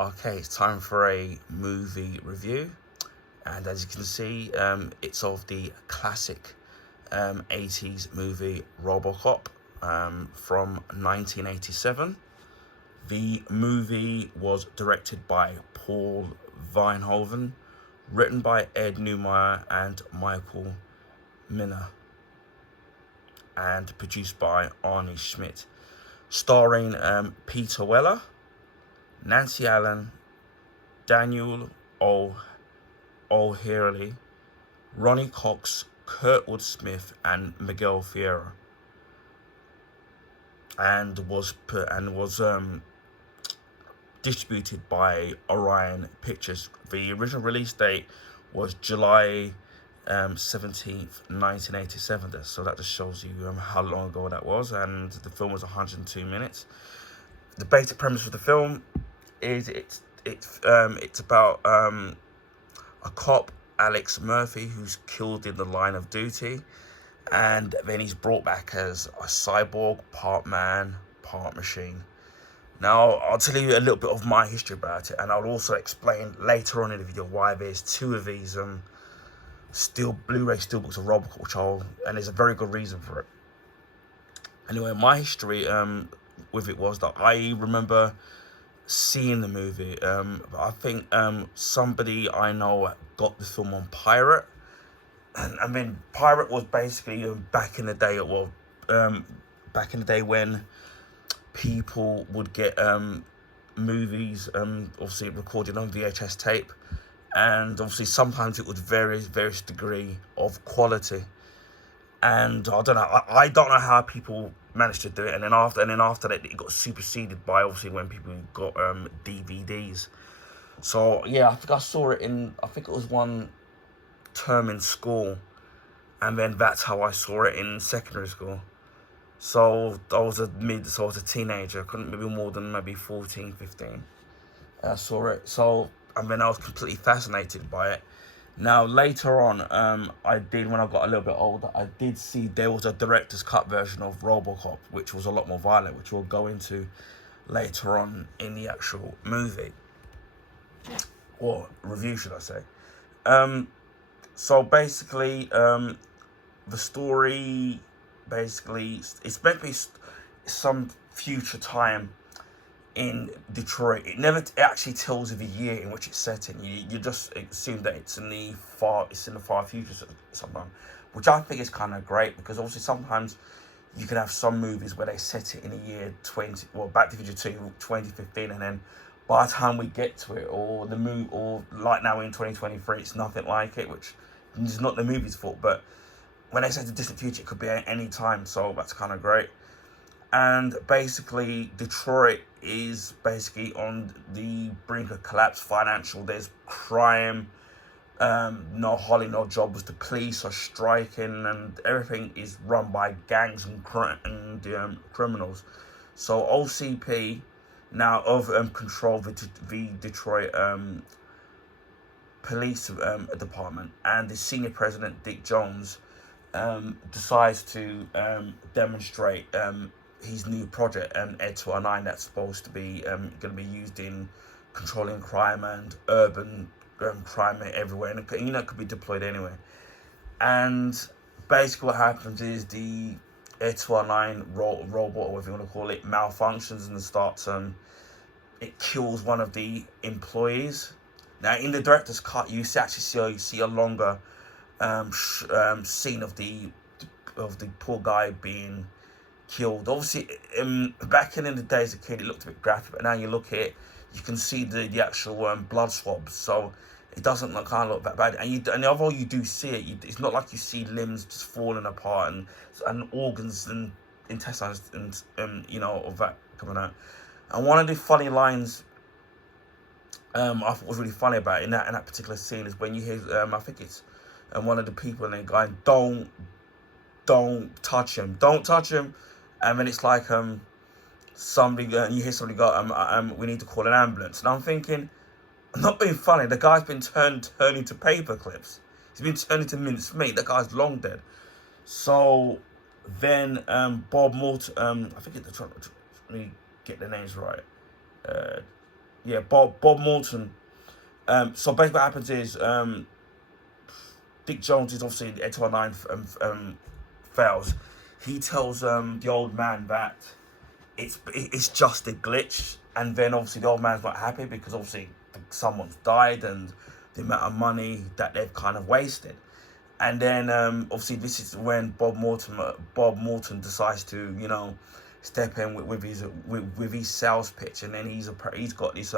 Okay, it's time for a movie review, and as you can see, it's of the classic 80s movie Robocop from 1987. The movie was directed by Paul Verhoeven, written by Ed Neumeyer and Michael Minner, and produced by Arnie Schmidt, starring Peter Weller, Nancy Allen, Daniel O'Hurley, Ronnie Cox, Kurtwood Smith, and Miguel Ferrer, and was distributed by Orion Pictures. The original release date was July 17th, 1987. So that just shows you how long ago that was, and the film was 102 minutes. The basic premise of the film is it's about a cop, Alex Murphy, who's killed in the line of duty, and then he's brought back as a cyborg, part man, part machine. Now, I'll tell you a little bit of my history about it, and I'll also explain later on in the video why there's two of these Blu-ray steelbooks of Robocop, and there's a very good reason for it. Anyway, my history with it was that I remember seeing the movie. I think somebody I know got the film on Pirate, and I mean Pirate was basically back in the day. Back in the day when people would get movies obviously recorded on VHS tape, and obviously sometimes it was various degree of quality. And I don't know. I don't know how people managed to do it. And then after that, it got superseded by obviously when people got DVDs. So yeah, I think I saw it in. I think it was one term in school, and then that's how I saw it in secondary school. So I was a teenager. I couldn't be more than maybe 14, 15. I saw it. So and then I was completely fascinated by it. Now, later on, when I got a little bit older, I did see there was a director's cut version of Robocop, which was a lot more violent, which we'll go into later on in the actual movie, or review, should I say. So basically, the story, it's meant to be some future time in Detroit. It never actually tells you the year in which it's set in. You just assume that it's in the far future sometime, which I think is kind of great, because obviously sometimes you can have some movies where they set it in the year Back to the Future 2 2015, and then by the time we get to it, or like now in 2023, it's nothing like it, which is not the movie's fault. But when they say the distant future, it could be at any time, so that's kind of great. And basically, Detroit is basically on the brink of collapse, financial. There's crime, no hardly no jobs. The police are striking, and everything is run by gangs and criminals. So OCP now control the Detroit police department, and the senior president Dick Jones decides to demonstrate his new project, Ed 209, that's supposed to be going to be used in controlling crime and urban crime everywhere, and it could be deployed anywhere. And basically what happens is the Ed 209 robot, or whatever you want to call it, malfunctions and starts it kills one of the employees. Now in the director's cut, you see a longer scene of the poor guy being killed. Obviously, back in the days as a kid, it looked a bit graphic, but now you look at it, you can see the actual blood swabs, so it doesn't look that bad. And although you do see it, it's not like you see limbs just falling apart and organs and intestines and of that coming out. And one of the funny lines I thought was really funny about it in that particular scene is when you hear I think it's one of the people and they're going, don't touch him, don't touch him. And then it's like somebody, you hear somebody go, we need to call an ambulance. And I'm thinking, I'm not being funny. The guy's been turned into paper clips. He's been turned into mincemeat. The guy's long dead. So then Bob Morton, I think let me get the names right. yeah, Bob Morton. So basically what happens is Dick Jones is obviously the Etoile 9 fails. He tells the old man that it's just a glitch, and then obviously the old man's not happy because obviously someone's died and the amount of money that they've kind of wasted. And then obviously this is when Bob Morton decides to step in with his sales pitch, and then he's got this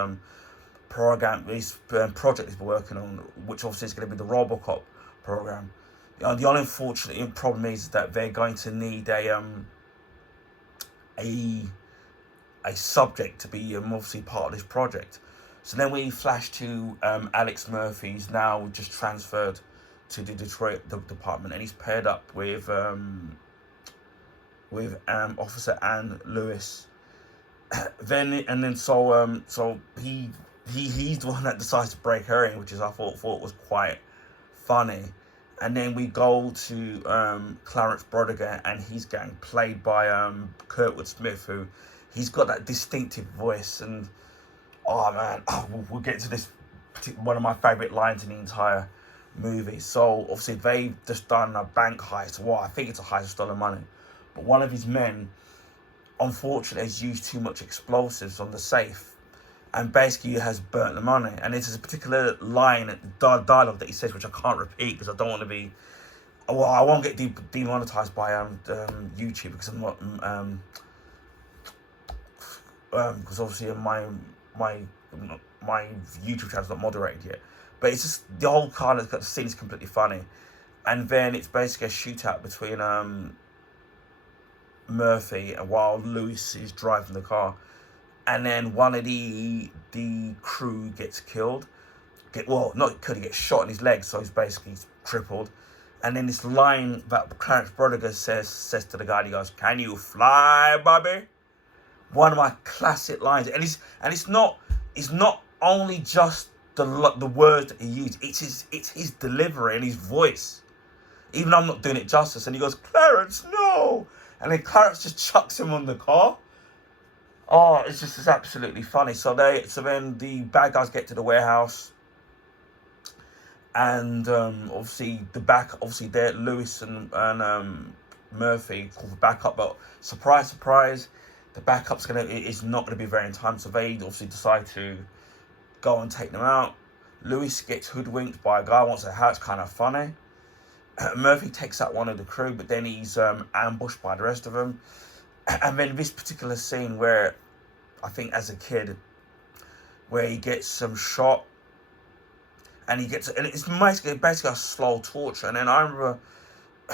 project he's working on, which obviously is going to be the Robocop program. The only unfortunate problem is that they're going to need a subject to be obviously part of this project. So then we flash to Alex Murphy. He's now just transferred to the Detroit department, and he's paired up with Officer Ann Lewis. So he's the one that decides to break her in, which is I thought was quite funny. And then we go to Clarence Brodigan, and he's getting played by Kurtwood Smith, who he's got that distinctive voice. And oh man, we'll get to this, one of my favourite lines in the entire movie. So obviously they've just done a bank heist. Well, I think it's a heist of stolen money, but one of his men, unfortunately, has used too much explosives on the safe, and basically has burnt the money. And there's a particular line, dialogue that he says, which I can't repeat because I don't want to be, well, I won't get demonetized by YouTube, because I'm not because obviously my YouTube channel's not moderated yet. But it's just the whole kind of the scene is completely funny, and then it's basically a shootout between Murphy and while Lewis is driving the car, and then one of the crew gets killed. Not killed, he gets shot in his leg, so he's basically crippled. And then this line that Clarence Brodigan says to the guy, he goes, "Can you fly, Bobby?" One of my classic lines, and it's not only just the words that he used, it's his delivery and his voice. Even I'm not doing it justice. And he goes, "Clarence, no!" And then Clarence just chucks him on the car. Oh, it's absolutely funny. So then the bad guys get to the warehouse, and obviously there Lewis and Murphy call for backup, but surprise, surprise, the backup's is not gonna be very in time. So they obviously decide to go and take them out. Lewis gets hoodwinked by a guy who wants a house. It's kind of funny. Murphy takes out one of the crew, but then he's ambushed by the rest of them. And then this particular scene where I think as a kid, where he gets some shot, and it's basically a slow torture. And then I remember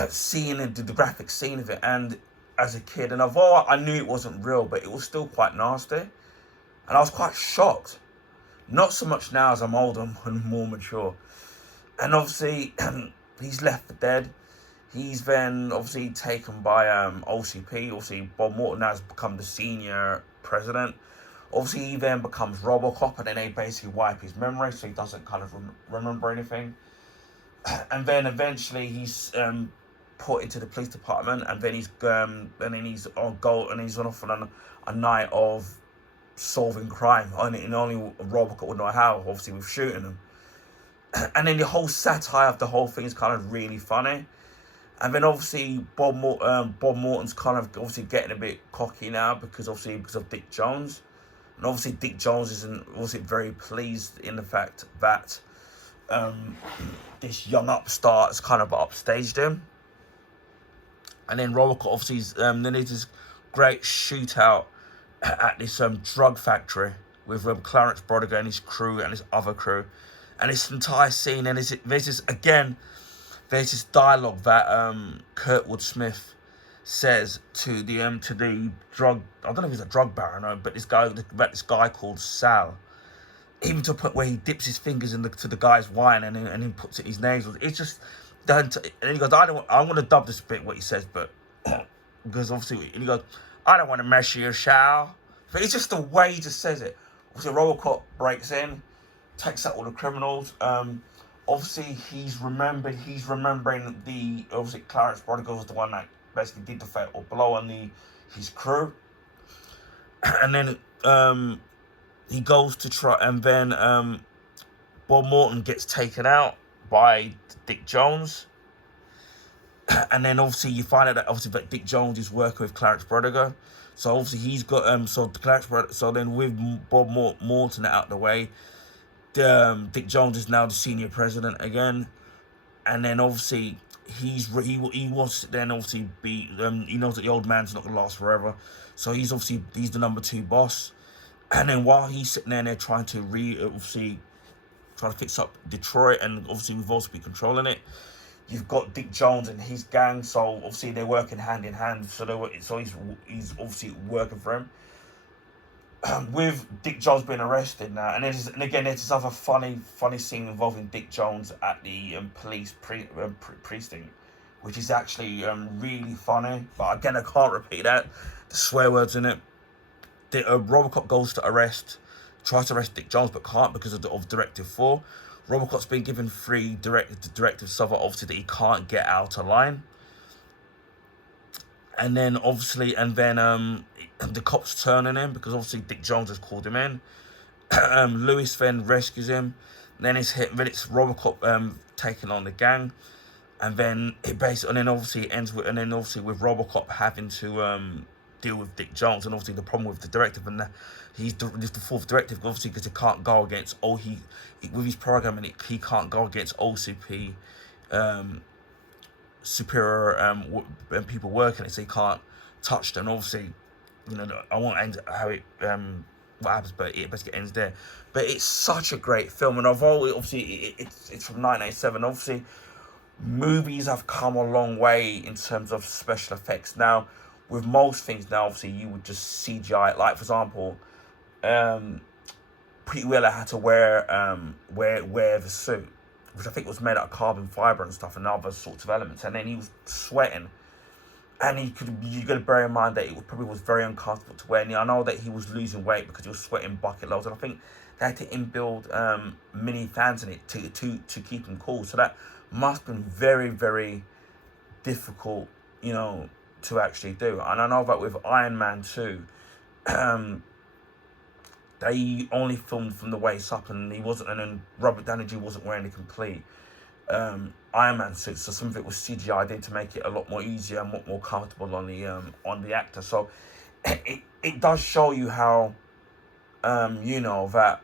seeing the graphic scene of it, and as a kid, and although I knew it wasn't real, but it was still quite nasty, and I was quite shocked. Not so much now as I'm older and more mature. And obviously, he's left for dead. He's then obviously taken by OCP. Obviously, Bob Morton has become the senior president. Obviously, he then becomes Robocop, and then they basically wipe his memory, so he doesn't kind of remember anything. And then eventually he's put into the police department, and then he's off on a night of solving crime, and only Robocop would know how, obviously with shooting him. And then the whole satire of the whole thing is kind of really funny. And then obviously Bob Morton's kind of obviously getting a bit cocky now because of Dick Jones. And obviously Dick Jones isn't obviously very pleased in the fact that this young upstart has kind of upstaged him. And then Robocop obviously then there's this great shootout at this drug factory with Clarence Brodigan and his crew and his other crew. And this entire scene, and there's this dialogue that Kurtwood Smith says to the drug, I don't know if he's a drug baron, but this guy called Sal, even to a point where he dips his fingers to the guy's wine and then puts it in his nasal. It's just, and he goes, I want to dub this bit what he says, but because obviously, and he goes, "I don't want to mess you, Sal." But it's just the way he just says it. Obviously, Robocop breaks in, takes out all the criminals. Obviously, he's remembering obviously Clarence Brodigan was the one that basically did the fatal blow on his crew. And then he goes to try, and then Bob Morton gets taken out by Dick Jones. And then obviously you find out that obviously that Dick Jones is working with Clarence Brodiger. So obviously he's got so then with Bob Morton out the way, Dick Jones is now the senior president again. And then obviously he wants to then obviously be he knows that the old man's not gonna last forever. So he's the number 2 boss. And then while he's sitting there, they're trying to trying to fix up Detroit, and obviously we've also been controlling it. You've got Dick Jones and his gang, so obviously they're working hand in hand. So he's obviously working for him. With Dick Jones being arrested now, and again there's this other funny scene involving Dick Jones at the police precinct, which is actually really funny. But again, I can't repeat that. The swear words in it. Robocop goes to tries to arrest Dick Jones, but can't because of Directive 4. Robocop's been given 3 directives, so obviously that he can't get out of line. And then the cops turn on him because obviously Dick Jones has called him in. Lewis then rescues him. Then it's Robocop taking on the gang, and then obviously it ends with with Robocop having to deal with Dick Jones, and obviously the problem with the directive, and he's the 4th directive, obviously because he can't go against with his program, and he can't go against OCP superior people working it, so he can't touch them. Obviously, I won't end how it what happens, but it basically ends there. But it's such a great film, and although it's from 1987, obviously movies have come a long way in terms of special effects. Now, with most things now, obviously you would just CGI it. Like for example, Pete Wheeler had to wear the suit, which I think was made out of carbon fiber and stuff, and other sorts of elements, and then he was sweating. And you got to bear in mind that it probably was very uncomfortable to wear. And I know that he was losing weight because he was sweating bucket loads, and I think they had to inbuild mini fans in it to keep him cool. So that must have been very, very difficult, to actually do. And I know that with Iron Man 2, they only filmed from the waist up, and then Robert Downey Jr. wasn't wearing the complete Iron Man suit, so some of it was CGI in to make it a lot more easier and more comfortable on the actor. So it does show you how that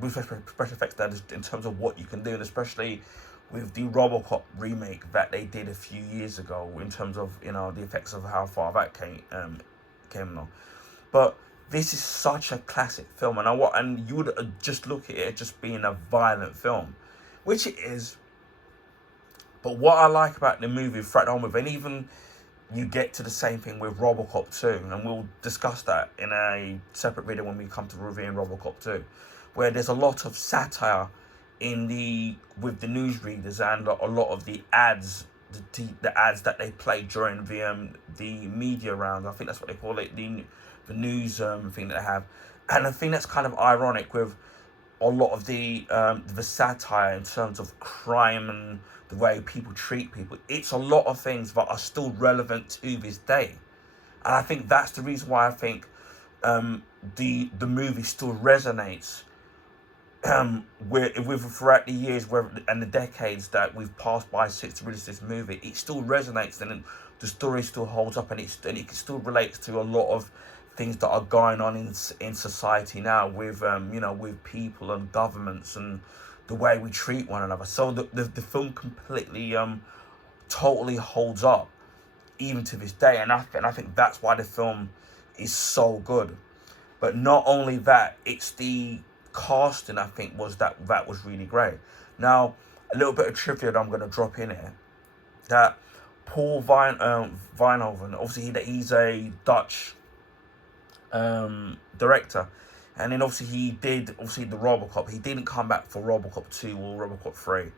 with special effects, that is in terms of what you can do, and especially with the Robocop remake that they did a few years ago, in terms of the effects of how far that came along. But this is such a classic film, and you would just look at it just being a violent film, which it is. But what I like about the movie Frat On With, and even you get to the same thing with Robocop 2, and we'll discuss that in a separate video when we come to reviewing Robocop 2, where there's a lot of satire with the newsreaders and a lot of the ads, the ads that they play during the media round. I think that's what they call it, the news thing that they have. And I think that's kind of ironic with a lot of the satire in terms of crime and the way people treat people. It's a lot of things that are still relevant to this day, and I think that's the reason why I think the movie still resonates throughout the years and the decades that we've passed by since the release of this movie. It still resonates, and the story still holds up, and it still relates to a lot of things that are going on in society now with with people and governments and the way we treat one another. So the film completely totally holds up even to this day, and I think that's why the film is so good. But not only that, it's the casting, I think, was really great. Now, a little bit of trivia that I'm going to drop in here, that Paul Verhoeven, obviously he's a Dutch director, and then obviously he did the Robocop. He didn't come back for Robocop 2 or Robocop 3.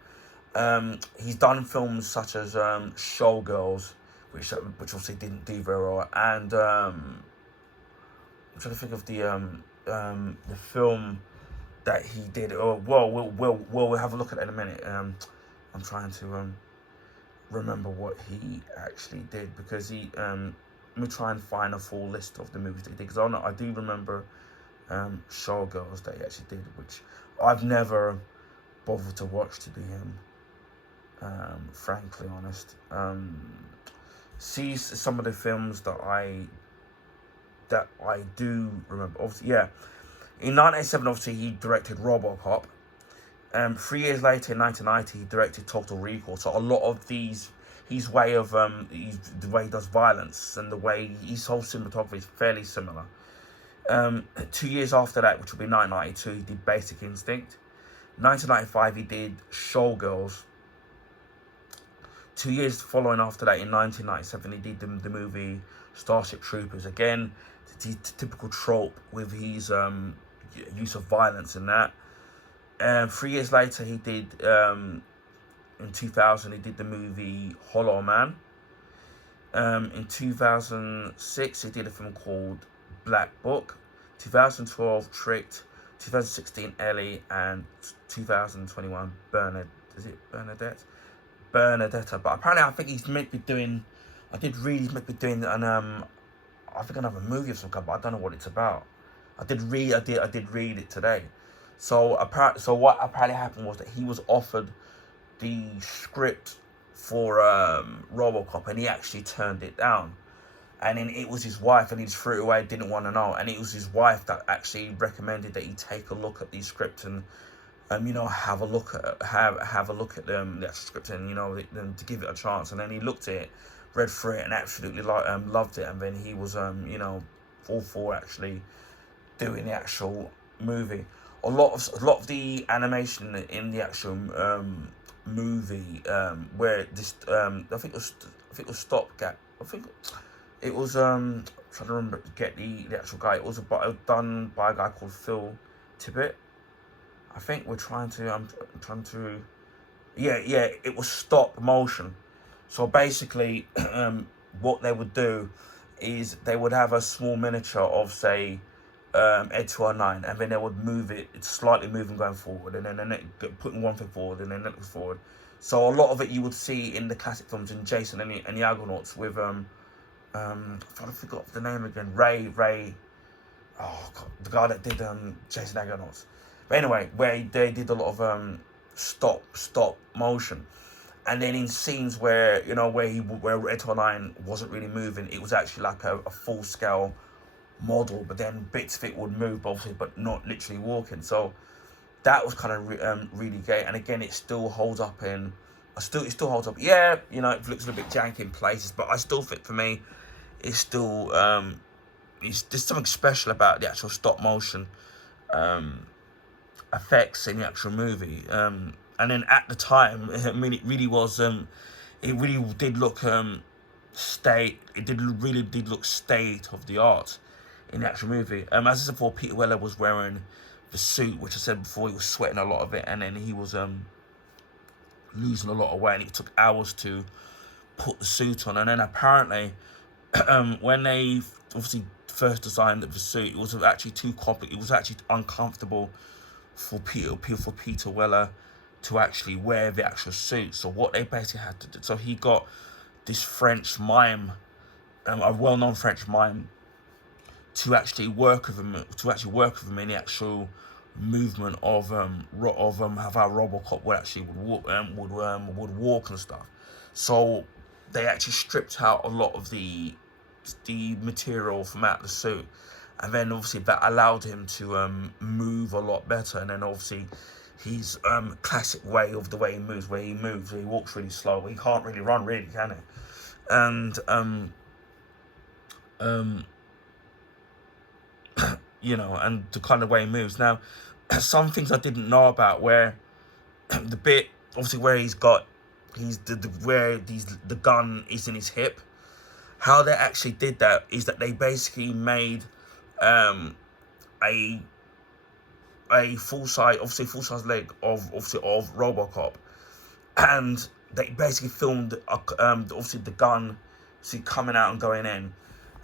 He's done films such as Showgirls, which obviously didn't do very well, and I'm trying to think of the film that he did. We'll have a look at it in a minute. I'm trying to remember what he actually did, because let me try and find a full list of the movies they did, because I do remember Showgirls they actually did, which I've never bothered to watch, to be frankly honest. See some of the films that I do remember. Obviously, yeah. In 1987, obviously, he directed Robocop. 3 years later, in 1990, he directed Total Recall. So a lot of these, his way of the way he does violence and the way his whole cinematography is fairly similar. 2 years after that, which would be 1992, he did Basic Instinct. 1995, he did Showgirls. 2 years following after that, in 1997, he did the movie Starship Troopers. Again, the typical trope with his use of violence in that. 3 years later, he did, in 2000, he did the movie Hollow Man. In 2006, he did a film called Black Book. 2012, Tricked. 2016, Ellie. And 2021, Bernadetta. But apparently, I think he's meant to be doing, I think another movie of some kind, but I don't know what it's about. I did read it today. So what apparently happened was that he was offered the script for Robocop, and he actually turned it down. And then it was his wife, and he just threw it away, didn't want to know. And it was his wife that actually recommended that he take a look at these scripts and have a look at the script, and then to give it a chance. And then he looked at it, read through it, and absolutely loved it. And then he was all for actually doing the actual movie. A lot of the animation in the actual movie, where this I think it was Stopgap. I think it was trying to remember, get the actual guy. It was done by a guy called Phil Tippett. I think I'm trying to. Yeah, it was stop motion. So basically, what they would do is they would have a small miniature of, say, Ed 209, and then they would move it, it's slightly moving going forward, and then putting one thing forward, and then next forward. So a lot of it you would see in the classic films in Jason and the Argonauts with I forgot the name again, Ray. Oh God, the guy that did Jason Argonauts. But anyway, where they did a lot of stop motion. And then in scenes where where Ed 209 wasn't really moving, it was actually like a full scale model, but then bits of it would move, obviously, but not literally walking. So that was kind of really great. And again, it still holds up it still holds up. Yeah, it looks a little bit janky in places, but I still think, for me, it's still there's something special about the actual stop motion effects in the actual movie. And then at the time, I mean, it really was it really did look state of the art in the actual movie. As I said before, Peter Weller was wearing the suit, which I said before, he was sweating a lot of it, and then he was losing a lot of weight, and it took hours to put the suit on. And then apparently, when they obviously first designed the suit, it was actually too complex. It was actually uncomfortable for Peter Weller to actually wear the actual suit. So what they basically had to do, so he got this French mime, a well-known French mime, to actually work with him in the actual movement of how Robocop would walk and stuff. So they actually stripped out a lot of the material from out the suit, and then obviously that allowed him to move a lot better. And then obviously his classic way of the way he moves, where he walks really slow. He can't really run, really, can he? And and the kind of way he moves. Now, some things I didn't know about, where the bit obviously where the gun is in his hip. How they actually did that is that they basically made a full size leg of Robocop, and they basically filmed obviously the gun, coming out and going in,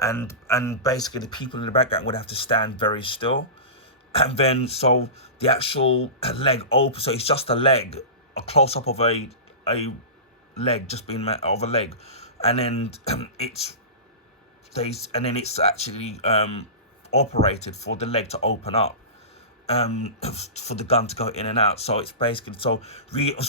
and basically the people in the background would have to stand very still, and then so the actual leg open, so it's just a leg, a close up of a leg, just being of a leg, and then it's and then it's actually operated for the leg to open up, for the gun to go in and out. So it's basically so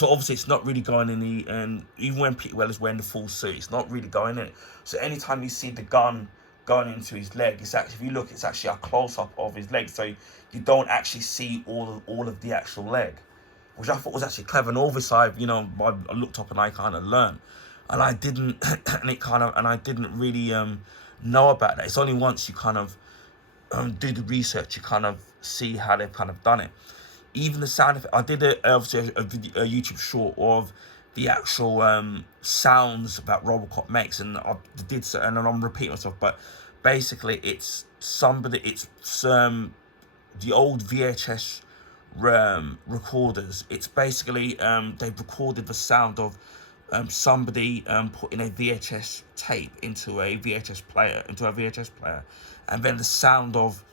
obviously it's not really going in the, and even when Peter Weller's wearing the full suit, it's not really going in it. So anytime you see the gun going into his leg, it's actually, if you look, it's actually a close up of his leg, so you don't actually see all of the actual leg, which I thought was actually clever. And all this I looked up and I kind of learned, and I didn't, and I didn't really know about that. It's only once you kind of do the research, you kind of see how they've kind of done it. Even the sound effect, I did obviously a YouTube short of the actual sounds that Robocop makes, and I did, and I'm repeating myself, but basically it's the old VHS recorders. It's basically they've recorded the sound of somebody putting a VHS tape into a VHS player, and then the sound of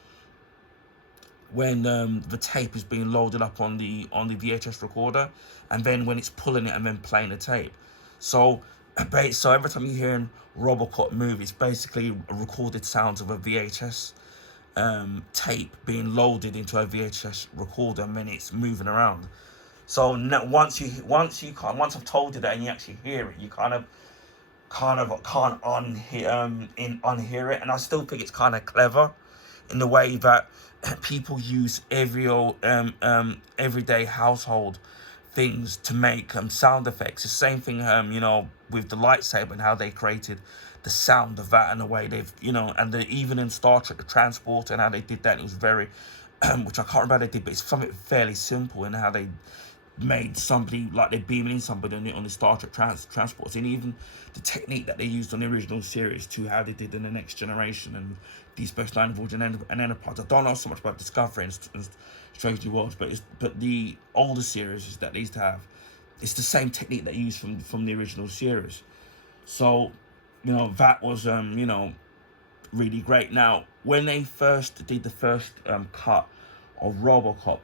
when the tape is being loaded up on the VHS recorder, and then when it's pulling it and then playing the tape. So every time you hear Robocop move, it's basically recorded sounds of a VHS tape being loaded into a VHS recorder, and then it's moving around. So now, once I've told you that and you actually hear it, you kind of can't unhear it. And I still think it's kind of clever in the way that people use everyday household things to make sound effects. The same thing, with the lightsaber and how they created the sound of that, and the way they've, and even in Star Trek, the transporter, and how they did that. It was very, which I can't remember how they did, but it's something fairly simple in how they made somebody, like they're beaming in somebody on the Star Trek transports, and even the technique that they used on the original series to how they did in the Next Generation and Deep Space Nine, Voyager and Enterprise. I don't know so much about Discovery and Strange New Worlds, but the older series that they used to have, it's the same technique that they used from the original series. So, that was really great. Now, when they first did the first cut of Robocop,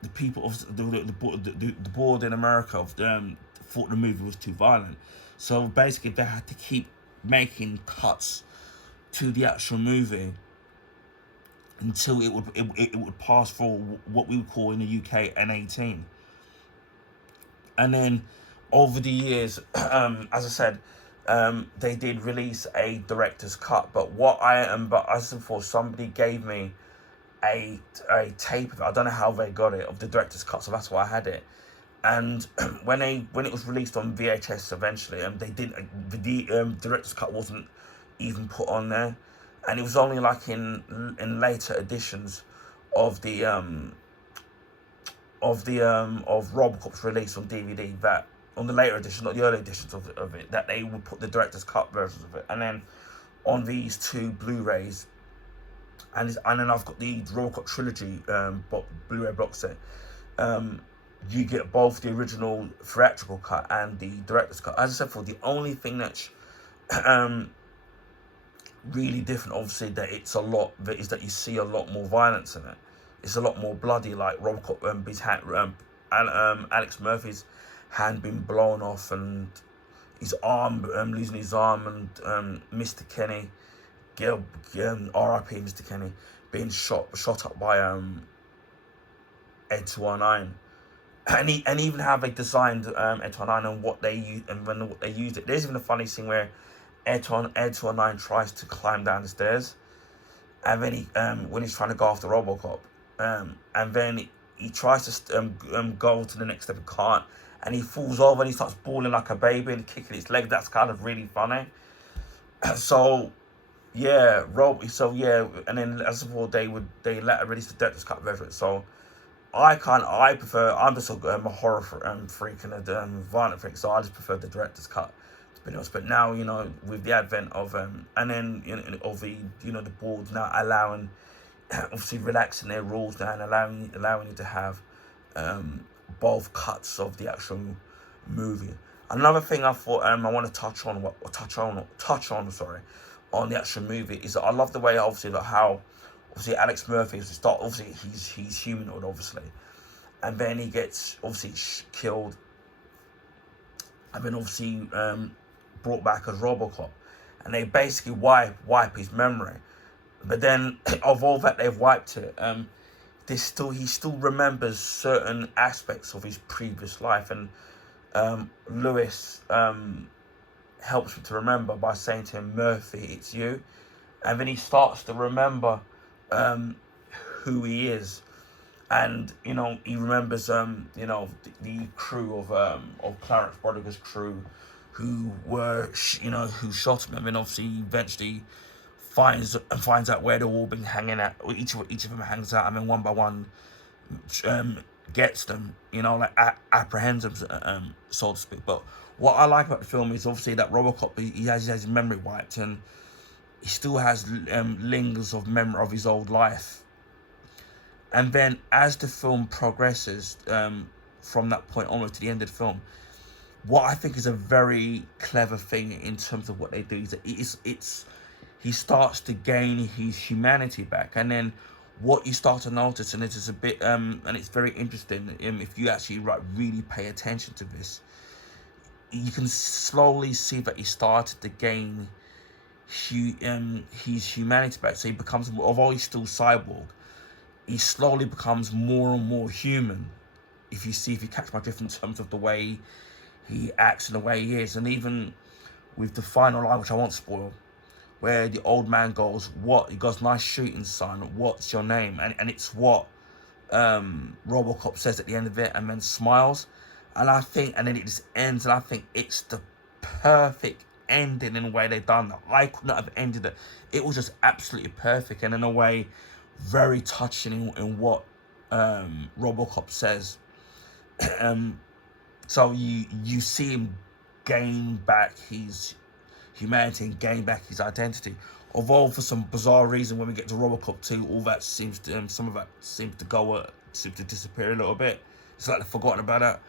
the people of the board in America thought the movie was too violent. So basically, they had to keep making cuts to the actual movie until it would pass for what we would call in the UK an 18. And then over the years, as I said, they did release a director's cut. But as before, somebody gave me a tape of it. I don't know how they got it, of the director's cut, so that's why I had it. And when it was released on VHS eventually, they did the director's cut wasn't even put on there, and it was only like in later editions of Robocop's release on DVD, that on the later edition, not the early editions of it, that they would put the director's cut versions of it. And then on these two Blu-rays, and then I've got the Robocop trilogy Blu-ray box set. You get both the original theatrical cut and the director's cut. As I said, for the only thing that's really different, obviously, is that you see a lot more violence in it. It's a lot more bloody. Like Robocop, his hand, Alex Murphy's hand being blown off, and his arm, losing his arm, and Mr. Kenny, R.I.P. Mr. Kenny, being shot up by Ed 219. And even how they designed Ed 219 and what they used it. There's even a funny scene where Ed 219 tries to climb down the stairs, and then when he's trying to go after Robocop, and then he tries to go to the next step and can't, and he falls over and he starts bawling like a baby and kicking his leg. That's kind of really funny. So yeah, and then as before, they let release the director's cut version. So I'm just a horror freak and a violent freak, so I just prefer the director's cut, to be honest. But now, with the advent of and then of the the boards now allowing, obviously relaxing their rules now and allowing you to have both cuts of the actual movie. Another thing I thought I want to touch on on the actual movie is that I love the way, obviously, like how obviously Alex Murphy is the start. Obviously he's humanoid, obviously, and then he gets obviously killed, and then obviously brought back as Robocop. and they basically wipe his memory. But then, of all that they've wiped it, he still remembers certain aspects of his previous life, and Lewis helps him to remember by saying to him, "Murphy, it's you," and then he starts to remember who he is, and he remembers the crew of Clarence Bodiger's crew, who were who shot him, and then obviously eventually finds out where they've all been hanging out. Each of them hangs out, and then one by one gets them, like apprehends them, so to speak. But what I like about the film is obviously that Robocop, he has his memory wiped, and he still has lingers of memory of his old life. And then as the film progresses, from that point onward to the end of the film, what I think is a very clever thing in terms of what they do is that he starts to gain his humanity back. And then what you start to notice, and it is a bit and it's very interesting, if you actually really pay attention to this, you can slowly see that he started to gain his humanity back. So he becomes, although he's still cyborg, he slowly becomes more and more human. If you catch my drift in terms of the way he acts and the way he is. And even with the final line, which I won't spoil, where the old man goes, "What?" He goes, "Nice shooting, son. What's your name?" And it's what Robocop says at the end of it, and then smiles. And then it just ends, and I think it's the perfect ending in the way they've done that. I could not have ended it. It was just absolutely perfect, and in a way, very touching in what Robocop says. So you see him gain back his humanity and gain back his identity. Although for some bizarre reason, when we get to Robocop 2, all that seems to some of that seems to disappear a little bit. It's like they've forgotten about that,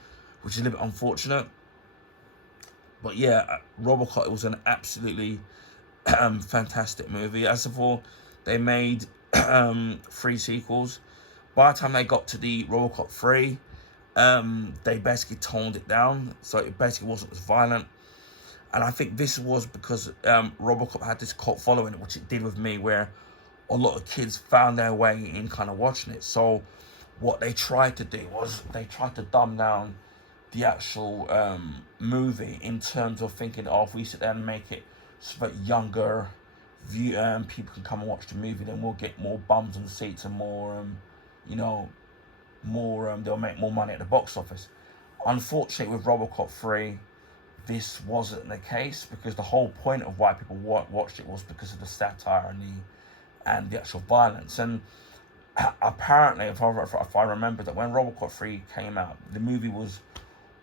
which is a little bit unfortunate. But yeah, Robocop was an absolutely fantastic movie. As of all, they made 3 sequels. By the time they got to the Robocop 3, they basically toned it down, so it basically wasn't as violent. And I think this was because Robocop had this cult following, which it did with me, where a lot of kids found their way in kind of watching it. So what they tried to do was they tried to dumb down the actual movie in terms of thinking, if we sit there and make it so that younger people can come and watch the movie, then we'll get more bums on seats and more, they'll make more money at the box office. Unfortunately, with Robocop 3, this wasn't the case, because the whole point of why people watched it was because of the satire and the actual violence. And apparently, if I remember, that when Robocop 3 came out, the movie was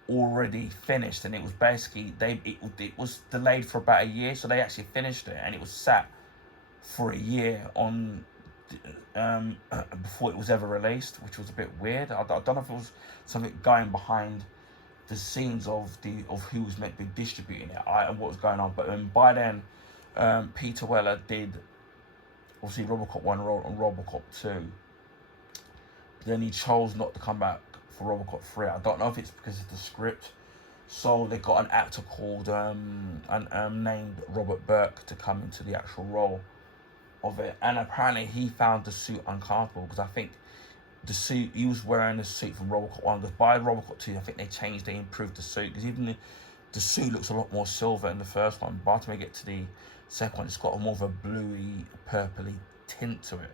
already finished, and it was basically it was delayed for about a year, so they actually finished it, and it was sat for a year on before it was ever released, which was a bit weird. I don't know if it was something going behind the scenes of who was meant to be distributing it and what was going on. But by then, Peter Weller did obviously Robocop 1 and Robocop 2. But then he chose not to come back for Robocop 3. I don't know if it's because of the script. So they got an actor called named Robert Burke to come into the actual role of it. And apparently he found the suit uncomfortable, because I think the suit, he was wearing the suit from Robocop 1, because by Robocop 2, I think they improved the suit, because even the suit looks a lot more silver in the first one. By the time we get to the second one, it's got more of a bluey, purpley tint to it.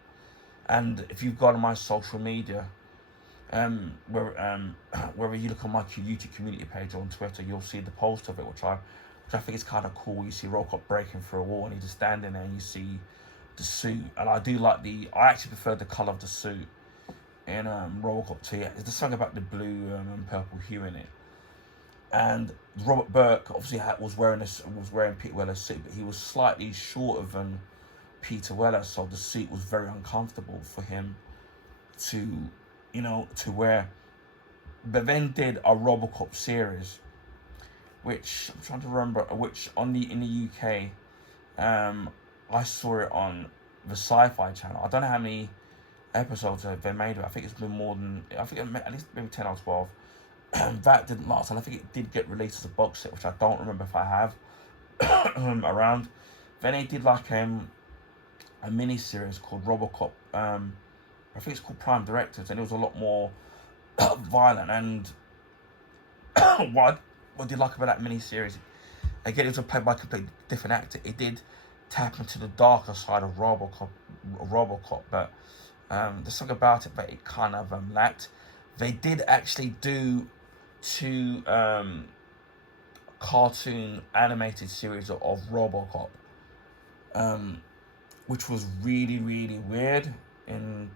And if you've got on my social media, whether you look on my YouTube community page or on Twitter, you'll see the post of it, which I think is kind of cool. You see Robocop breaking through a wall, and he's just standing there, and you see the suit. And I actually prefer the colour of the suit in Robocop 2. There's something about the blue and purple hue in it. And Robert Burke obviously was wearing Peter Weller's suit, but he was slightly shorter than Peter Weller, so the suit was very uncomfortable for him to wear. But then did a Robocop series, which I'm trying to remember, which in the UK, I saw it on the Sci-Fi Channel. I don't know how many episodes they made of it. I think it's been more than, at least maybe 10 or 12. That didn't last, and I think it did get released as a box set, which I don't remember if I have around. Then they did like a mini series called Robocop. I think it's called Prime Directives, and it was a lot more violent. And what I did like about that mini series, again, it was played by a completely different actor. It did tap into the darker side of Robocop, but there's something about it that it kind of lacked. They did actually do two cartoon animated series of Robocop, which was really, really weird in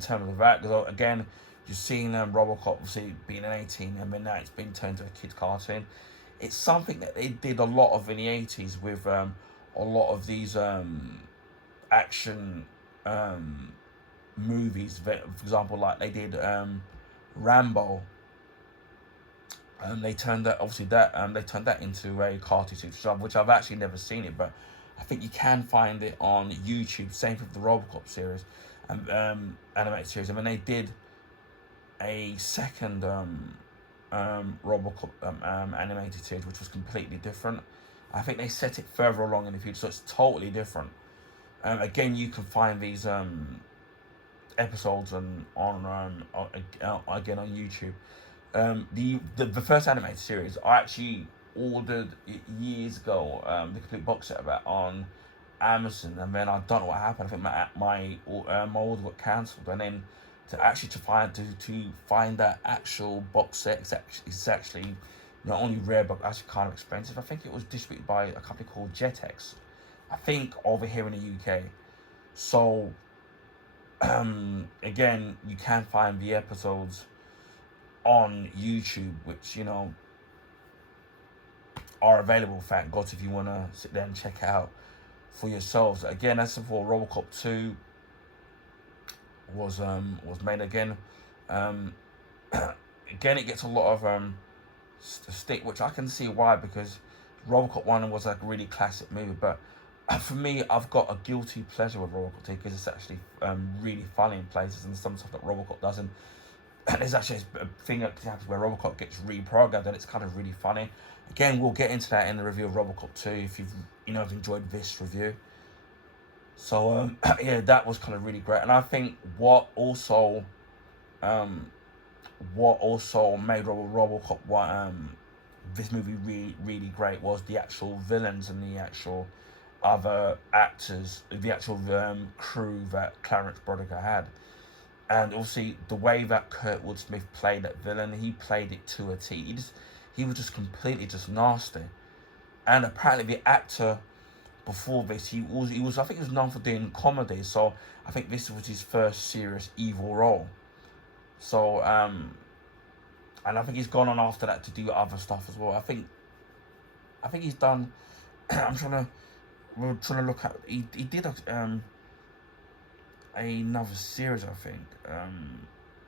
terms of that. Because again, you're seeing Robocop obviously being an 18, and then now it's been turned to a kid cartoon. It's something that they did a lot of in the 80s with a lot of these action movies. For example, like they did Rambo. They turned that they turned that into a cartoon series, which I've actually never seen it, but I think you can find it on YouTube. Same with the Robocop series, animated series. And then they did a second Robocop animated series, which was completely different. I think they set it further along in the future, so it's totally different. Again, you can find these episodes again on YouTube. The first animated series I actually ordered it years ago, the complete box set of it on Amazon, and then I don't know what happened. I think my order got cancelled, and then to find that actual box set is actually not only rare but actually kind of expensive. I think it was distributed by a company called Jetix, I think, over here in the UK. So again, you can find the episodes on YouTube, which are available, thank God, if you want to sit there and check it out for yourselves. Again, that's for Robocop 2 was made again. Again, it gets a lot of stick, which I can see why, because Robocop 1 was like a really classic movie, but for me, I've got a guilty pleasure with Robocop 2 because it's actually really funny in places, and some stuff that Robocop doesn't. And there's actually a thing that happens where Robocop gets reprogrammed, and it's kind of really funny. Again, we'll get into that in the review of Robocop 2 if you've enjoyed this review. So yeah, that was kind of really great. And I think what also made Robocop this movie really, really great was the actual villains and the actual other actors, the actual crew that Clarence Bodiger had. And obviously, the way that Kurtwood Smith played that villain, he played it to a T. He was just completely nasty. And apparently, the actor before this, he was I think he was known for doing comedy. So I think this was his first serious evil role. So and I think he's gone on after that to do other stuff as well. I think he's done. We're trying to look at. He did another series, I think.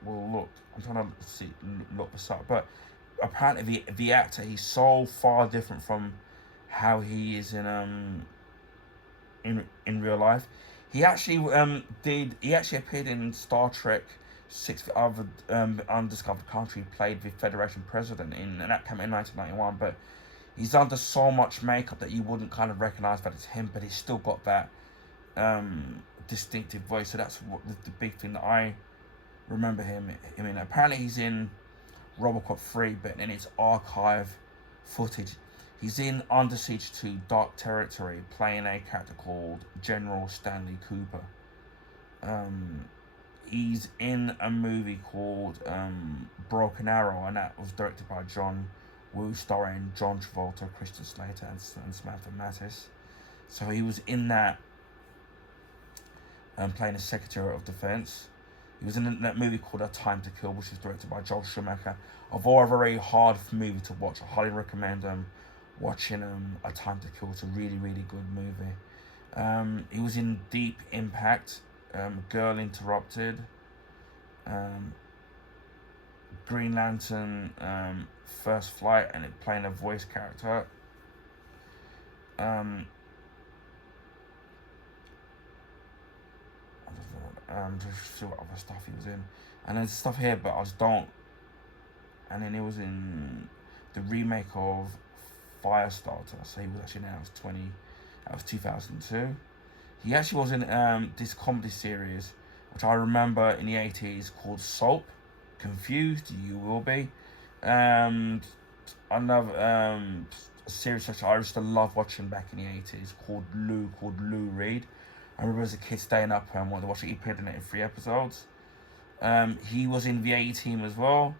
We'll look. I'm trying to look this up, but apparently the actor, he's so far different from how he is in real life. He actually appeared in Star Trek 6 Other Undiscovered Country. He played the Federation president and that came in 1991. But he's under so much makeup that you wouldn't kind of recognize that it's him, but he's still got that distinctive voice. So that's what the big thing that I remember him in. Apparently he's in Robocop 3, but in its archive footage, he's in Under Siege 2 Dark Territory, playing a character called General Stanley Cooper. He's in a movie called Broken Arrow, and that was directed by John Woo, starring John Travolta, Christian Slater, and Samantha Mathis. So he was in that, playing the Secretary of Defense. He was in that movie called A Time to Kill, which was directed by Joel Schumacher. Although a very hard movie to watch, I highly recommend watching A Time to Kill. It's a really, really good movie. He was in Deep Impact, Girl Interrupted, Green Lantern, First Flight, and it playing a voice character. Just see what other stuff he was in, and there's stuff here, but I just don't. And then he was in the remake of Firestarter, so he was actually now 20 That was 2002. He actually was in this comedy series, which I remember in the 80s, called Soap. Confused, you will be. Another series which I used to love watching back in the 80s, called Lou Reed. I remember as a kid staying up and wanted to watch it. He appeared in it in 3 episodes. He was in the A-Team as well.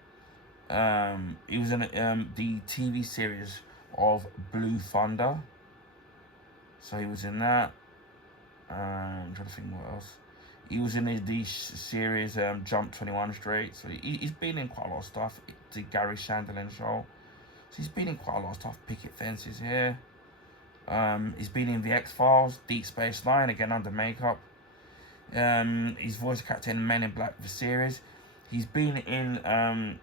He was in the TV series of Blue Thunder. So he was in that. I'm trying to think what else. He was in the series Jump 21 Street. So he's been in quite a lot of stuff. The Gary Shandling show. So he's been in quite a lot of stuff. Picket Fences here. He's been in The X-Files, Deep Space Nine, again under makeup. He's voiced a character in Men in Black, the series. He's been in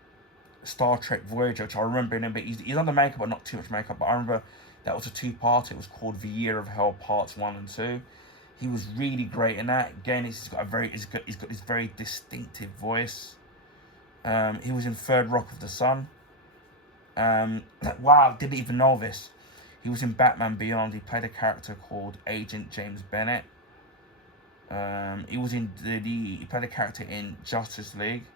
Star Trek Voyager, which I remember him, but he's under makeup, but not too much makeup. But I remember that was a 2-part. It was called The Year of Hell Parts 1 and 2. He was really great in that. Again, he's got this very distinctive voice. He was in Third Rock of the Sun. Wow, didn't even know this. He was in Batman Beyond. He played a character called Agent James Bennett. He was in he played a character in Justice League.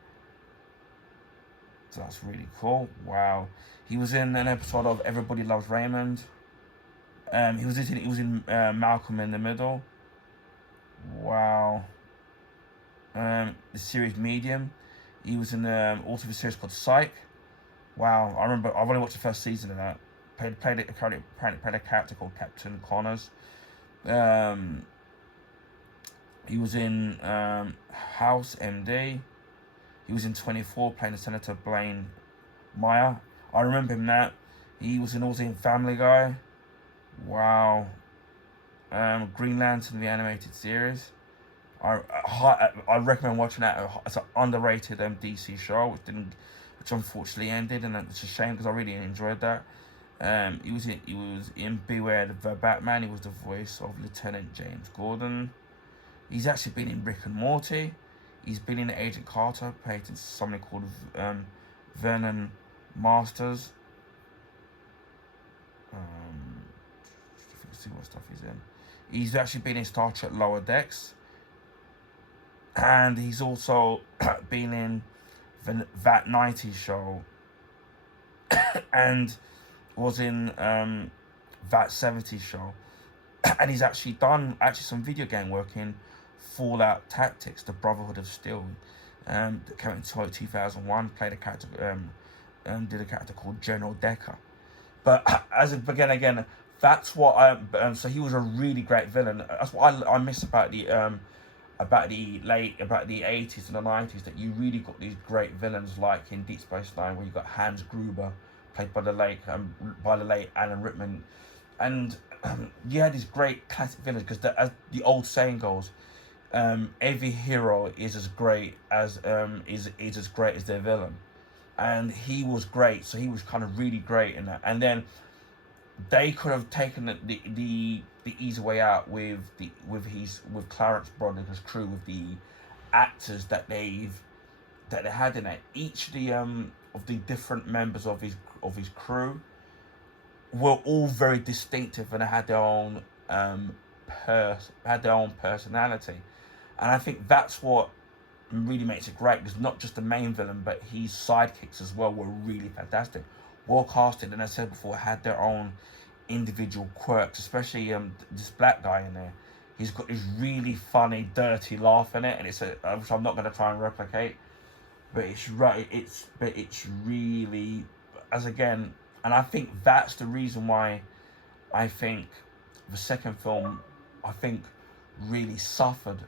So that's really cool. Wow. He was in an episode of Everybody Loves Raymond. He was in Malcolm in the Middle. Wow. The series Medium. He was in also a series called Psych. Wow. I remember. I've only watched the first season of that. Played a character called Captain Connors. He was in House MD. He was in 24, playing Senator Blaine Meyer. I remember him that. He was also in Family Guy. Wow. Green Lantern, the animated series. I recommend watching that. It's an underrated DC show, which unfortunately ended, and it's a shame because I really enjoyed that. He was in Beware the Batman. He was the voice of Lieutenant James Gordon. He's actually been in Rick and Morty. He's been in Agent Carter, played in something called Vernon Masters. Let's see what stuff he's in. He's actually been in Star Trek Lower Decks. And he's also been in that 90s show. And was in that 70s show. And he's actually done some video game work in Fallout Tactics, The Brotherhood of Steel. That came out in 2001. Played a character, did a character called General Decker. But again, that's what so he was a really great villain. That's what I miss about the 80s and the 90s, that you really got these great villains like in Deep Space Nine, where you got Hans Gruber, played by the late Alan Rickman, and you had these great classic villains, because as the old saying goes, every hero is as great as their villain, and he was great. So he was kind of really great in that. And then they could have taken the easy way out with Clarence Broderick's crew, with the actors that they had in it. Each of the different members of his crew were all very distinctive, and they had their own personality. And I think that's what really makes it great, because not just the main villain, but his sidekicks as well were really fantastic. Well casted, and as I said before, had their own individual quirks, especially this black guy in there. He's got this really funny, dirty laugh in it, and which I'm not going to try and replicate, but it's really, and I think that's the reason why I think the second film, really suffered,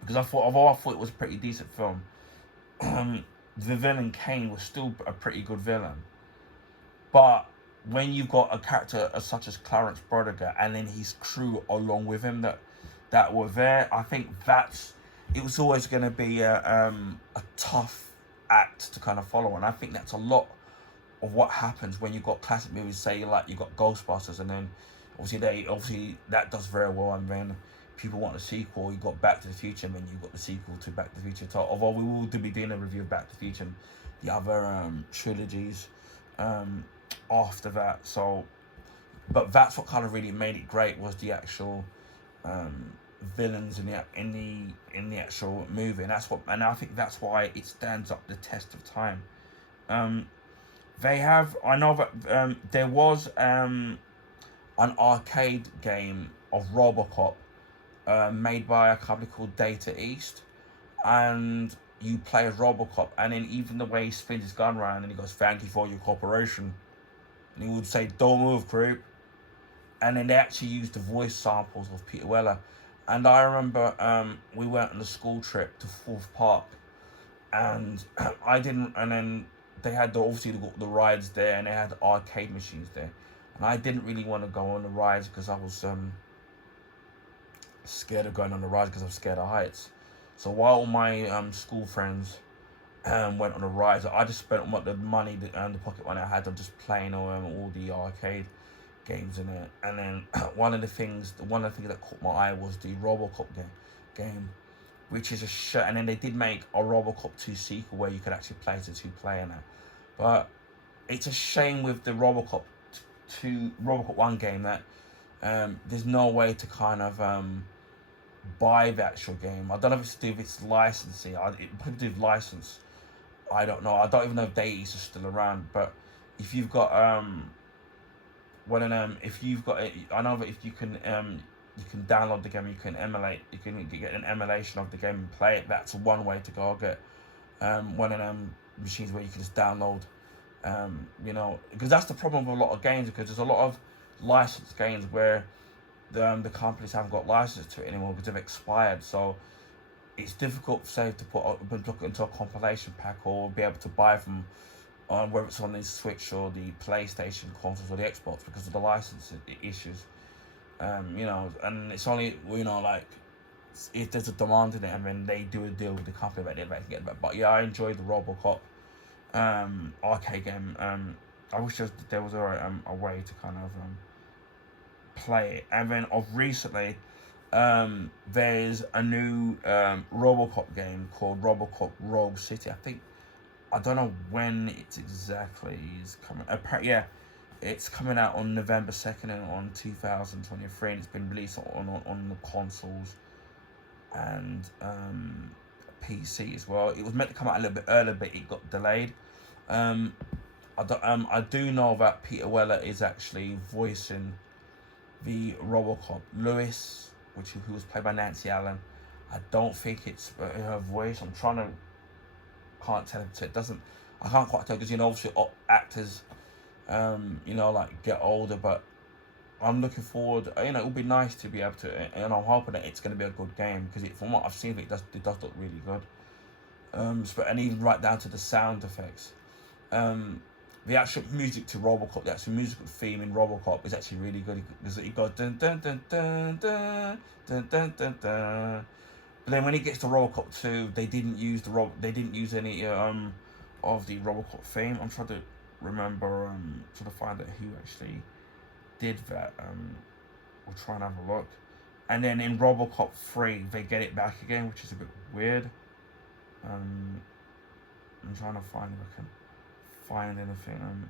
because although I thought it was a pretty decent film, the villain Kane was still a pretty good villain. But when you've got a character such as Clarence Broderick and then his crew along with him that were there, I think it was always going to be a tough act to kind of follow. And I think that's a lot of what happens when you've got classic movies, say like you've got Ghostbusters, and then obviously that does very well, and then people want a sequel. You got Back to the Future, and then you got the sequel to Back to the Future. So, although we will be doing a review of Back to the Future and the other trilogies after that. So but that's what kind of really made it great, was the actual villains in the actual movie, and I think that's why it stands up the test of time. I know that there was an arcade game of Robocop made by a company called Data East, and you play as Robocop, and then even the way he spins his gun around and he goes, "Thank you for your cooperation," and he would say, "Don't move, creep," and then they actually used the voice samples of Peter Weller. And I remember we went on a school trip to Forth Park, and and then they had obviously the rides there, and they had the arcade machines there, and I didn't really want to go on the rides because I was scared of going on the rides because I'm scared of heights. So while my school friends went on the rides, I just spent the money, the pocket money I had on just playing all the arcade games in it. And then one of the things that caught my eye was the Robocop game, which is a shit. And then they did make a Robocop 2 sequel where you could actually play as a 2-player now. But it's a shame with the Robocop 1 game that there's no way to kind of buy the actual game. I don't know if it's to do with its licensing. It probably do with license. I don't know. I don't even know if Data East is still around. But if you've got if you've got it, I know that if you can download the game, you can get an emulation of the game and play it. That's one way to go. Get one of them machines where you can just download, because that's the problem with a lot of games, because there's a lot of licensed games where the companies haven't got license to it anymore because they've expired. So it's difficult, say, to put into a compilation pack or be able to buy from whether it's on the Switch or the PlayStation consoles or the Xbox because of the license issues. And it's only, like, if there's a demand in it, and then they do a deal with the company that they can get it back. But yeah, I enjoyed the Robocop arcade game. I wish there was a way to kind of play it. And then recently, there's a new Robocop game called Robocop Rogue City. I don't know when it exactly is coming. Yeah, it's coming out on November 2nd on 2023, and it's been released on the consoles and PC as well. It was meant to come out a little bit earlier, but it got delayed. I do know that Peter Weller is actually voicing the Robocop. Lewis, who was played by Nancy Allen, I don't think it's her voice. Can't tell it doesn't. I can't quite tell because obviously actors, get older. But I'm looking forward. It would be nice to be able to, and I'm hoping that it's going to be a good game because from what I've seen, it does look really good. And even right down to the sound effects. The actual music to Robocop, the actual musical theme in Robocop is actually really good because it goes dun dun dun dun dun dun dun dun dun. But then when it gets to Robocop 2, they didn't use any of the Robocop theme. I'm trying to remember, trying to find out who actually did that. We'll try and have a look. And then in Robocop 3, they get it back again, which is a bit weird. I'm trying to find if I can find anything.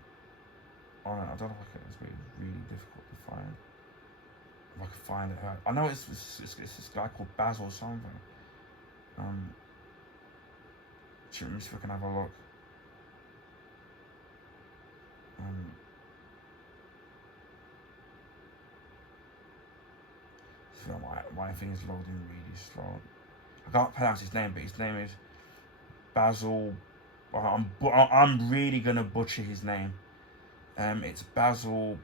I don't know if it's really difficult to find. If I can find it, I know it's this guy called Basil or something. Let me see if I can have a look. So why things loading really slow. I can't pronounce his name, but his name is Basil. I'm really gonna butcher his name. It's Basil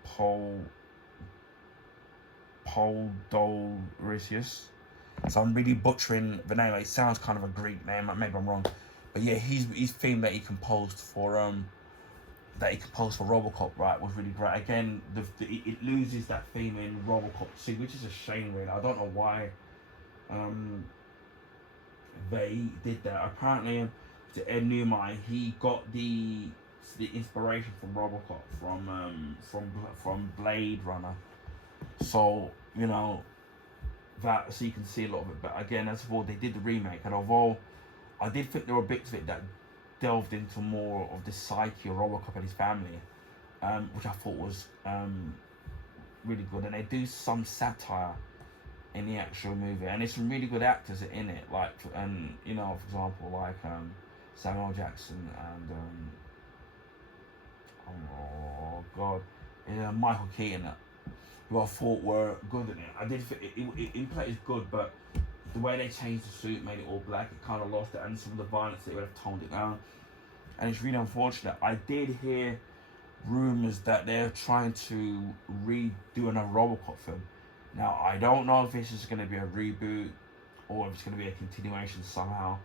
Poldorisius. So I'm really butchering the name. It sounds kind of a Greek name. Maybe I'm wrong, but yeah, his theme that he composed for Robocop, right, was really great. Again, it loses that theme in Robocop 2, which is a shame, really. I don't know why they did that. Apparently, to Ed Newman, he got the inspiration from Robocop from Blade Runner. So that, so you can see a lot of it. But again, as for they did the remake, and although I did think there were bits of it that delved into more of the psyche of Robocop and his family, which I thought was really good, and they do some satire in the actual movie, and there's some really good actors in it, like, and you know, for example, like Samuel Jackson and oh god, Michael Keaton, who I thought were good in it. I did in play is good, but the way they changed the suit, made it all black, it kind of lost it, and some of the violence they would have toned it down, and it's really unfortunate. I did hear rumors that they're trying to redo another Robocop film. Now, I don't know if this is going to be a reboot or if it's going to be a continuation somehow.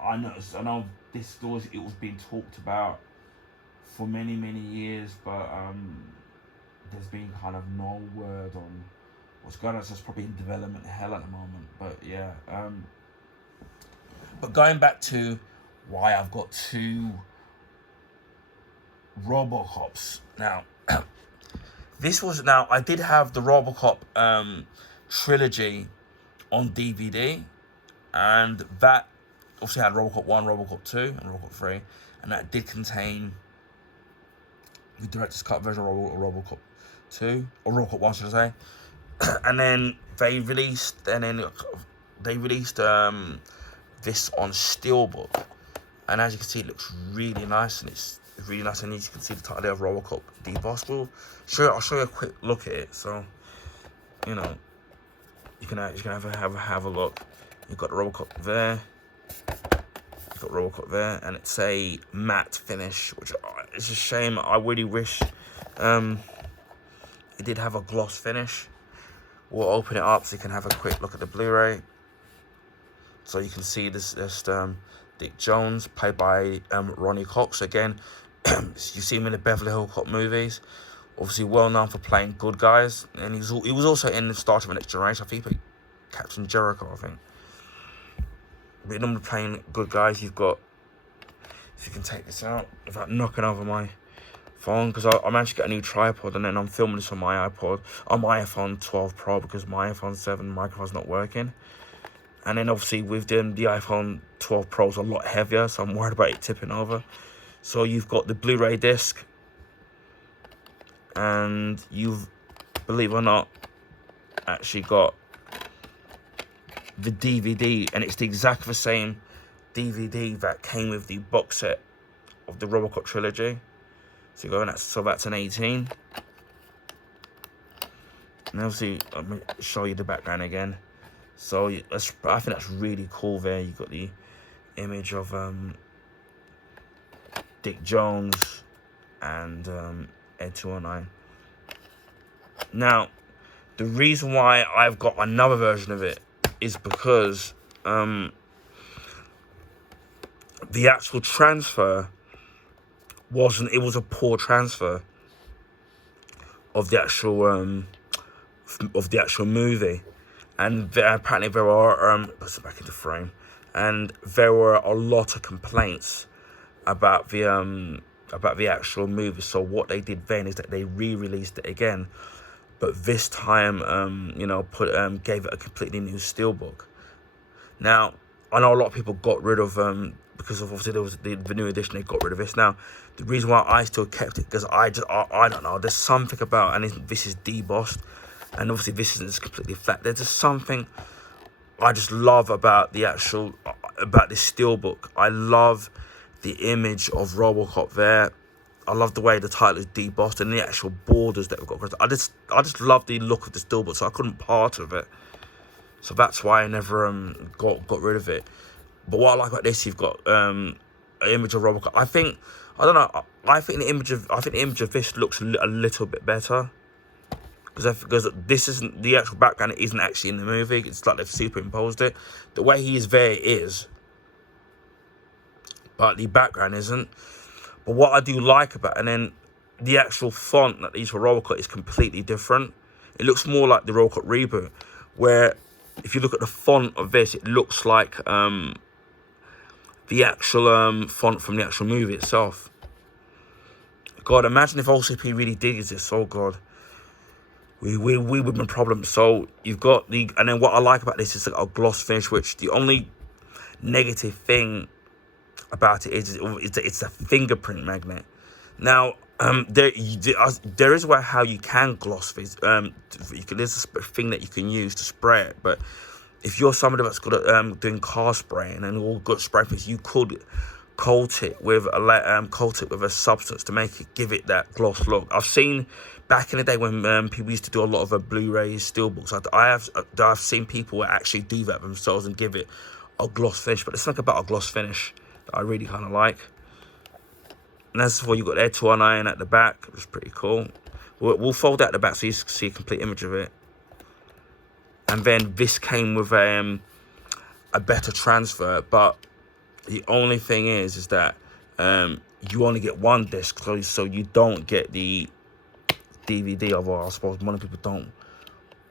I know this story, it was being talked about for many, many years, but there's been kind of no word on what's going on. So it's probably in development hell at the moment. But yeah, but going back to why I've got two Robocops now. I did have the Robocop trilogy on DVD, and that obviously had Robocop 1, Robocop 2, and Robocop 3, and that did contain the director's cut version of Robocop 2, or Robocop 1, should I say. And then they released this on Steelbook, and as you can see, it looks really nice, and it's really nice, and you can see the title there of Robocop Debossed. I'll show you a quick look at it, so you know you can have a look. You've got the Robocop there, and it's a matte finish, which it's a shame. I really wish it did have a gloss finish. We'll open it up so you can have a quick look at the Blu-ray. So you can see this Dick Jones, played by Ronnie Cox. Again, you see him in the Beverly Hills Cop movies. Obviously well known for playing good guys. And he was also in the Star Trek The Next Generation. I think he played Captain Jericho, I think. But normally playing good guys. You've got, if you can take this out without knocking over my phone, because I managed to get a new tripod, and then I'm filming this on my iPod, on my iPhone 12 Pro, because my iPhone 7 microphone's not working. And then obviously with them, the iPhone 12 Pro is a lot heavier, so I'm worried about it tipping over. So you've got the Blu-ray disc, and you've, believe it or not, actually got the DVD, and it's the exact the same DVD that came with the box set of the Robocop trilogy. So that's an 18. And obviously, I'm going to show you the background again. So I think that's really cool there. You've got the image of Dick Jones and Ed 209. Now, the reason why I've got another version of it is because the actual transfer it was a poor transfer of the actual movie. And apparently there are put it back into frame, and there were a lot of complaints about the actual movie. So what they did then is that they re-released it again, but this time gave it a completely new steelbook. Now I know a lot of people got rid of because of obviously there was the new edition. They got rid of this. Now the reason why I still kept it, because I don't know, there's something about, and this is debossed. And obviously this isn't just completely flat. There's just something I just love about this steelbook. I love the image of Robocop there. I love the way the title is debossed and the actual borders that we've got. I just love the look of the steelbook, so I couldn't part of it. So that's why I never got rid of it. But what I like about this, you've got an image of Robocop. I think the image of this looks a little bit better. Because this isn't, the actual background isn't actually in the movie. It's like they've superimposed it. The way he is there is, but the background isn't. But what I do like about, and then the actual font that they use for Robocop is completely different. It looks more like the Robocop reboot, where if you look at the font of this, it looks like the actual font from the actual movie itself. God, imagine if OCP really did exist. Oh God. We would have been problems. So you've got and then what I like about this is a gloss finish, which the only negative thing about it is that it's a fingerprint magnet. Now, There is a way how you can gloss this. There's a thing that you can use to spray it, but if you're somebody that's good at doing car spraying and all good spray things, you could coat it with a substance to give it that gloss look. I've seen back in the day when people used to do a lot of Blu-ray steelbooks. I've seen people actually do that themselves and give it a gloss finish. But there's something about a gloss finish that I really kind of like. And that's what you got there, 219 at the back. It's pretty cool. We'll fold out the back so you can see a complete image of it. And then this came with a better transfer, but the only thing is that you only get one disc, so you don't get the DVD. Although I suppose many people don't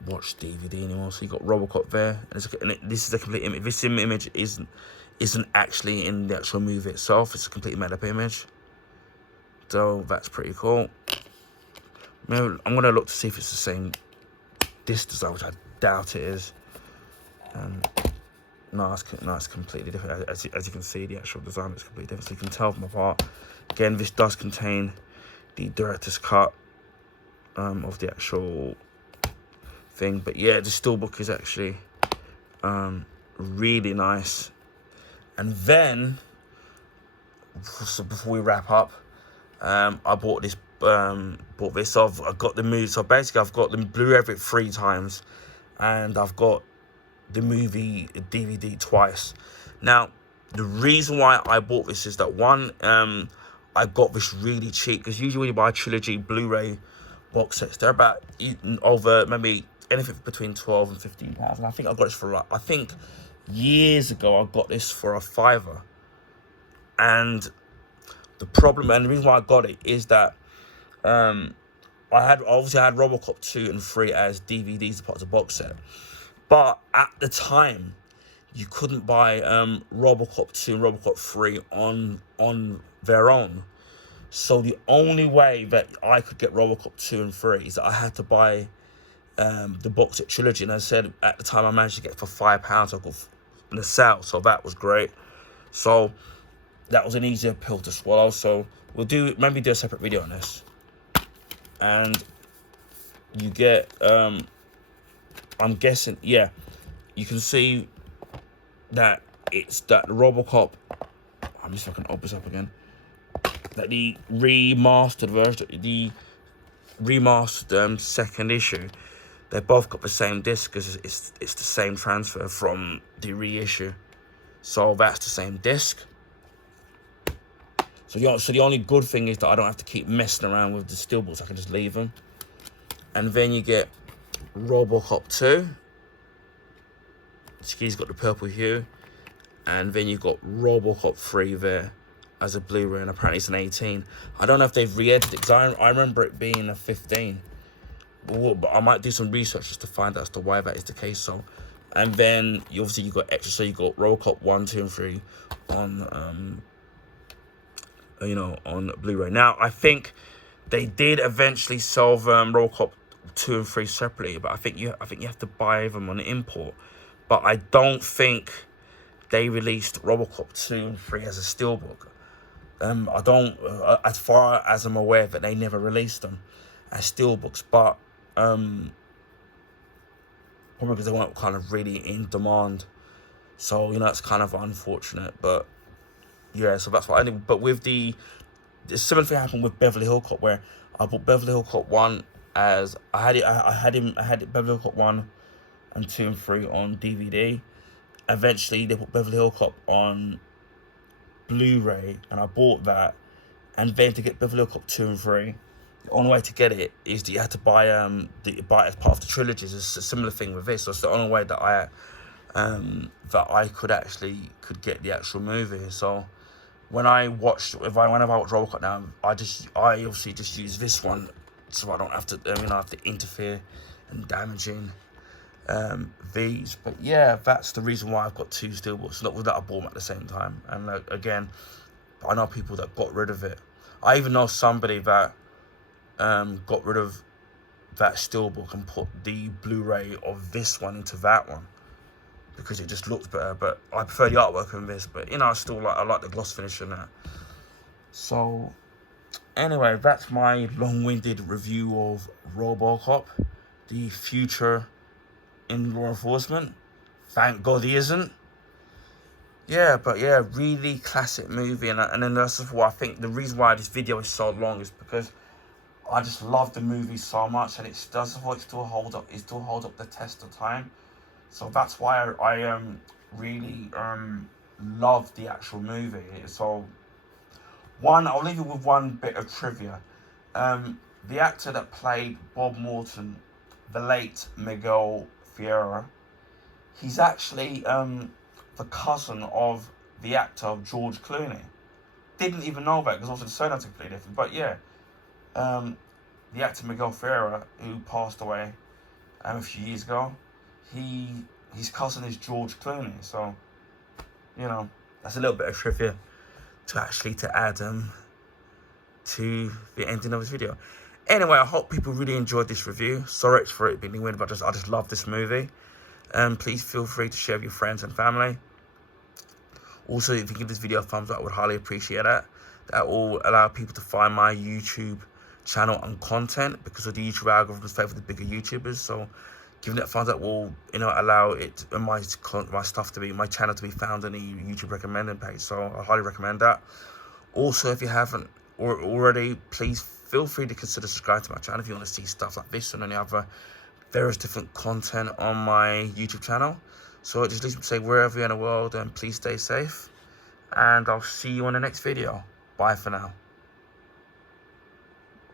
watch DVD anymore. So you got Robocop there, and this is a complete image. This image isn't actually in the actual movie itself. It's a completely made up image. So that's pretty cool. Maybe I'm gonna look to see if it's the same disc design, which I doubt it is. No, it's completely different. As you can see, the actual design is completely different. So you can tell them apart. Again, this does contain the director's cut of the actual thing. But yeah, the steelbook is actually really nice. And then, so before we wrap up, I bought this. So I've got the movie. So basically, I've got the Blu-ray of it 3 times, and I've got the movie DVD twice. Now, the reason why I bought this is that one, I got this really cheap, because usually when you buy a trilogy Blu-ray box sets, they're about over maybe anything between £12 and £15. And I think I got this for I think years ago I got this for £5. And the problem and the reason why I got it is that I had Robocop 2 and 3 as DVDs as part of the box set. But at the time, you couldn't buy Robocop 2 and Robocop 3 on their own. So the only way that I could get Robocop 2 and 3 is that I had to buy the box set trilogy. And I said at the time I managed to get it for £5. I got in the sale, so that was great. So that was an easier pill to swallow. So we'll maybe do a separate video on this. And you get I'm guessing, yeah, you can see that it's that Robocop. I'm just fucking open this up again. That the remastered version, the remastered second issue, they both got the same disc because it's the same transfer from the reissue. So that's the same disc. So the only good thing is that I don't have to keep messing around with the steelbooks. I can just leave them. And then you get Robocop 2. He's got the purple hue. And then you've got Robocop 3 there as a Blu-ray, and apparently it's an 18. I don't know if they've re-edited it, because I remember it being a 15. But I might do some research just to find out as to why that is the case. So, and then you got extra. So you got Robocop 1, 2, and 3 on on Blu-ray. Now I think they did eventually sell Robocop 2 and 3 separately, but I think you have to buy them on import. But I don't think they released Robocop 2 and 3 as a steelbook. I don't, as far as I'm aware, that they never released them as steelbooks. But probably because they weren't kind of really in demand. So it's kind of unfortunate. But yeah, so that's what I did. But with the similar thing happened with Beverly Hill Cop, where I bought Beverly Hill Cop 1 as I had it Beverly Hill Cop 1 and 2 and 3 on DVD. Eventually they put Beverly Hill Cop on Blu-ray, and I bought that. And then to get Beverly Hill Cop 2 and 3, the only way to get it is that you had to buy it as part of the trilogies. It's a similar thing with this. So it's the only way that I could get the actual movie. So whenever I watch Robocop now, I obviously just use this one, so I don't have to interfere and damaging these. But yeah, that's the reason why I've got 2 steelbooks. Not that I bought them at the same time. And again, I know people that got rid of it. I even know somebody that got rid of that steelbook and put the Blu-ray of this one into that one because it just looks better. But I prefer the artwork in this. But I like the gloss finish and that. So Anyway, that's my long-winded review of Robocop, the future in law enforcement. Thank God he isn't. Yeah, but yeah, really classic movie, and then that's just why I think the reason why this video is so long is because I just love the movie so much, and it does what it still hold up. It still holds up the test of time. So that's why I really love the actual movie. So I'll leave you with one bit of trivia. The actor that played Bob Morton, the late Miguel Ferreira, he's actually the cousin of the actor George Clooney. Didn't even know that because also the surname's completely different. But yeah, the actor Miguel Ferreira, who passed away a few years ago, his cousin is George Clooney. So, you know, that's a little bit of trivia to add to the ending of this video. Anyway, I hope people really enjoyed this review. Sorry for it being weird, but I just love this movie. Please feel free to share with your friends and family. Also, if you give this video a thumbs up, I would highly appreciate that. That will allow people to find my YouTube channel and content, because of the YouTube algorithms favor the bigger YouTubers. So giving that thumbs up will, allow it my stuff to be, my channel to be found on the YouTube recommended page. So I highly recommend that. Also, if you haven't already, please feel free to consider subscribing to my channel if you want to see stuff like this and any other various different content on my YouTube channel. So it just leaves me to say, wherever you're in the world, please stay safe, and I'll see you on the next video. Bye for now.